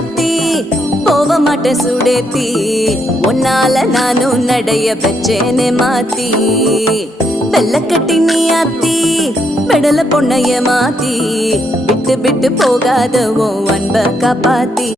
அத்தி போக மாட்டேன் சுடேத்தி உன்னால நானும் நடைய வச்சேனே மாத்தி வெள்ளக்கட்டி நீ அத்தி பெடல பொண்ணைய மாத்தி விட்டு விட்டு போகாத உன் அன்ப காப்பாத்தி